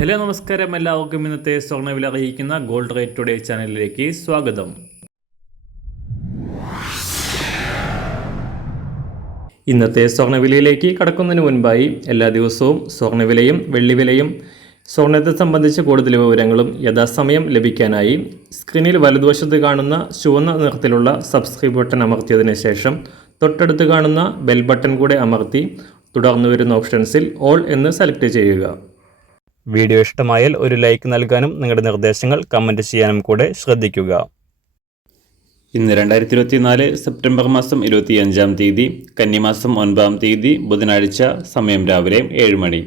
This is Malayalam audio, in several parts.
ഹലോ നമസ്കാരം, എല്ലാവർക്കും ഇന്നത്തെ സ്വർണ്ണവില അറിയിക്കുന്ന ഗോൾഡ് റേറ്റ് ടുഡേ ചാനലിലേക്ക് സ്വാഗതം. ഇന്നത്തെ സ്വർണ്ണവിലയിലേക്ക് കടക്കുന്നതിന് മുൻപായി എല്ലാ ദിവസവും സ്വർണ്ണവിലയും വെള്ളിവിലയും സ്വർണ്ണത്തെ സംബന്ധിച്ച് കൂടുതൽ വിവരങ്ങളും യഥാസമയം ലഭിക്കാനായി സ്ക്രീനിൽ വലതുവശത്ത് കാണുന്ന ചുവന്ന നിറത്തിലുള്ള സബ്സ്ക്രൈബ് ബട്ടൺ അമർത്തിയതിനു ശേഷം തൊട്ടടുത്ത് കാണുന്ന ബെൽ ബട്ടൺ കൂടെ അമർത്തി തുടർന്ന് വരുന്ന ഓപ്ഷൻസിൽ ഓൾ എന്ന് സെലക്ട് ചെയ്യുക. വീഡിയോ ഇഷ്ടമായാൽ ഒരു ലൈക്ക് നൽകാനും നിങ്ങളുടെ നിർദ്ദേശങ്ങൾ കമൻറ്റ് ചെയ്യാനും കൂടെ ശ്രദ്ധിക്കുക. ഇന്ന് 2024 സെപ്റ്റംബർ മാസം 25-ാം തീയതി, കന്നിമാസം 9-ാം തീയതി, ബുധനാഴ്ച. സമയം രാവിലെ 7 മണി.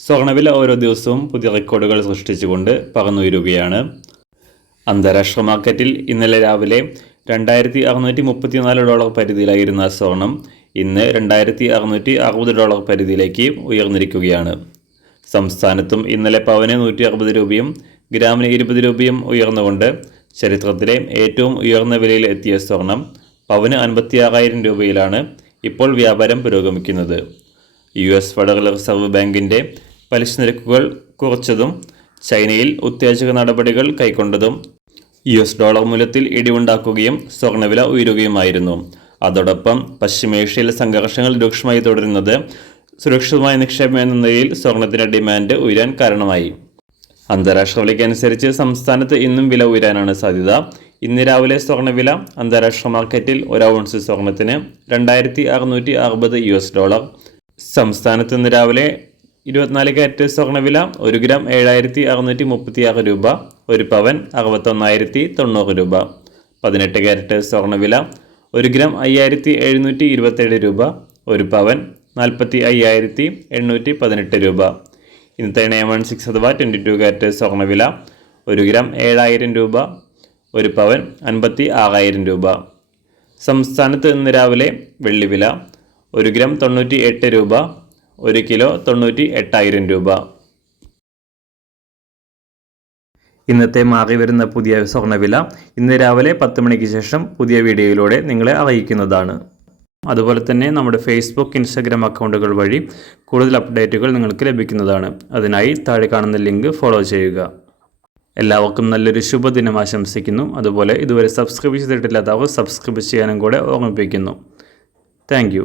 സ്വർണ്ണവില ഓരോ ദിവസവും പുതിയ റെക്കോർഡുകൾ സൃഷ്ടിച്ചുകൊണ്ട് പറന്നുയരുകയാണ്. അന്താരാഷ്ട്ര മാർക്കറ്റിൽ ഇന്നലെ രാവിലെ $2,634 പരിധിയിലായിരുന്ന സ്വർണം ഇന്ന് $2,660 പരിധിയിലേക്ക് ഉയർന്നിരിക്കുകയാണ്. സംസ്ഥാനത്തും ഇന്നലെ പവന് 160 രൂപയും ഗ്രാമിന് 20 രൂപയും ഉയർന്നുകൊണ്ട് ചരിത്രത്തിലെ ഏറ്റവും ഉയർന്ന വിലയിൽ എത്തിയ സ്വർണം പവന് 56,000 രൂപയിലാണ് ഇപ്പോൾ വ്യാപാരം പുരോഗമിക്കുന്നത്. US ഫെഡറൽ റിസർവ് ബാങ്കിൻ്റെ പലിശ നിരക്കുകൾ കുറച്ചതും ചൈനയിൽ ഉത്തേജക നടപടികൾ കൈക്കൊണ്ടതും US ഡോളർ മൂല്യത്തിൽ ഇടിവുണ്ടാക്കുകയും സ്വർണ്ണവില ഉയരുകയുമായിരുന്നു. അതോടൊപ്പം പശ്ചിമേഷ്യയിലെ സംഘർഷങ്ങൾ രൂക്ഷമായി തുടരുന്നത് സുരക്ഷിതമായ നിക്ഷേപം എന്ന നിലയിൽ സ്വർണത്തിൻ്റെ ഡിമാൻഡ് ഉയരാൻ കാരണമായി. അന്താരാഷ്ട്ര വിലയ്ക്കനുസരിച്ച് സംസ്ഥാനത്ത് ഇന്നും വില ഉയരാനാണ് സാധ്യത. ഇന്ന് രാവിലെ സ്വർണ്ണവില അന്താരാഷ്ട്ര മാർക്കറ്റിൽ 1 ഔൺസ് സ്വർണത്തിന് $2,660. സംസ്ഥാനത്ത് ഇന്ന് രാവിലെ 24 കാരറ്റ് സ്വർണ്ണവില 1 ഗ്രാം 7,636 രൂപ, 1 പവൻ 61,090 രൂപ. 18 കാരറ്റ് സ്വർണ്ണവില 1 ഗ്രാം 5,727 രൂപ, 1 പവൻ 45,818 രൂപ. ഇന്നത്തെ 916 അഥവാ 22 കാരറ്റ് സ്വർണ്ണവില 1 ഗ്രാം 7,000 രൂപ, 1 പവൻ 56,000 രൂപ. സംസ്ഥാനത്ത് ഇന്ന് രാവിലെ വെള്ളിവില 1 ഗ്രാം 98 രൂപ, 1 കിലോ 98,000 രൂപ. ഇന്നത്തെ മാറി വരുന്ന പുതിയ സ്വർണ്ണവില ഇന്ന് രാവിലെ 10 മണിക്ക് ശേഷം പുതിയ വീഡിയോയിലൂടെ നിങ്ങളെ അറിയിക്കുന്നതാണ്. അതുപോലെ തന്നെ നമ്മുടെ ഫേസ്ബുക്ക്, ഇൻസ്റ്റാഗ്രാം അക്കൗണ്ടുകൾ വഴി കൂടുതൽ അപ്ഡേറ്റുകൾ നിങ്ങൾക്ക് ലഭിക്കുന്നതാണ്. അതിനായി താഴെ കാണുന്ന ലിങ്ക് ഫോളോ ചെയ്യുക. എല്ലാവർക്കും നല്ലൊരു ശുഭദിനം ആശംസിക്കുന്നു. അതുപോലെ ഇതുവരെ സബ്സ്ക്രൈബ് ചെയ്തിട്ടില്ലാത്തവർ സബ്സ്ക്രൈബ് ചെയ്യാനും കൂടെ ഓർമ്മിപ്പിക്കുന്നു. താങ്ക്